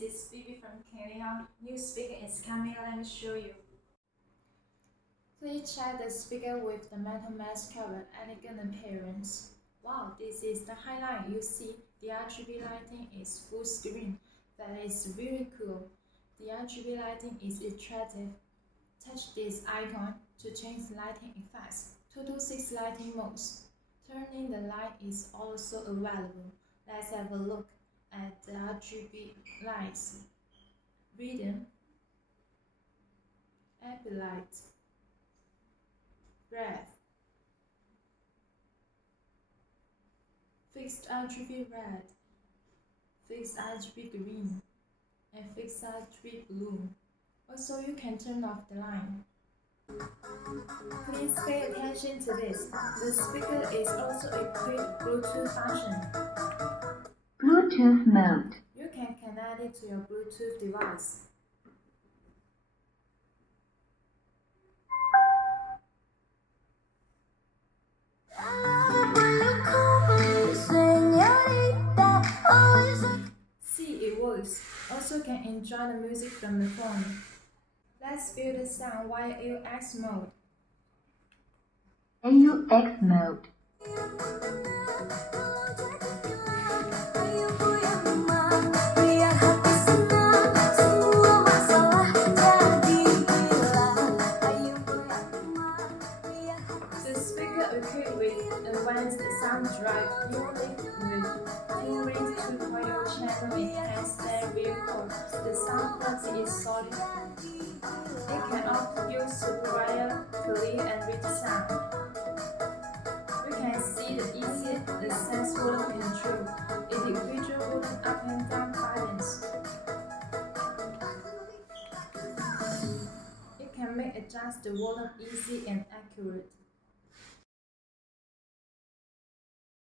this is Phoebe from Kingleon. New speaker is coming, let me show you. Please check the speaker with the metal mesh cover, elegant appearance. Wow, this is the highlight. You see, the RGB lighting is full screen. That is really cool. The RGB lighting is attractive. Touch this icon to change lighting effects. 2 to 6 lighting modes. Turning the light is also available. Let's have a look at the RGB lights. Rhythm, Impedance, breath, fixed RGB red, fixed RGB green, and fixed RGB blue. Also, you can turn off the line. Please pay attention to this. The speaker is also equipped with Bluetooth function. Bluetooth mode. You can connect it to your Bluetooth device. See, it works. Also can enjoy the music from the phone. Let's feel the sound via AUX mode. AUX mode. The speaker equipped with advanced sound drive, unit with full-range 2.0 channel enhanced stereo record. The sound quality is solid. It can offer you superior, clear and rich sound. We can see the easy access volume control. It individual volume up and down buttons. It can make adjust the volume easy and accurate.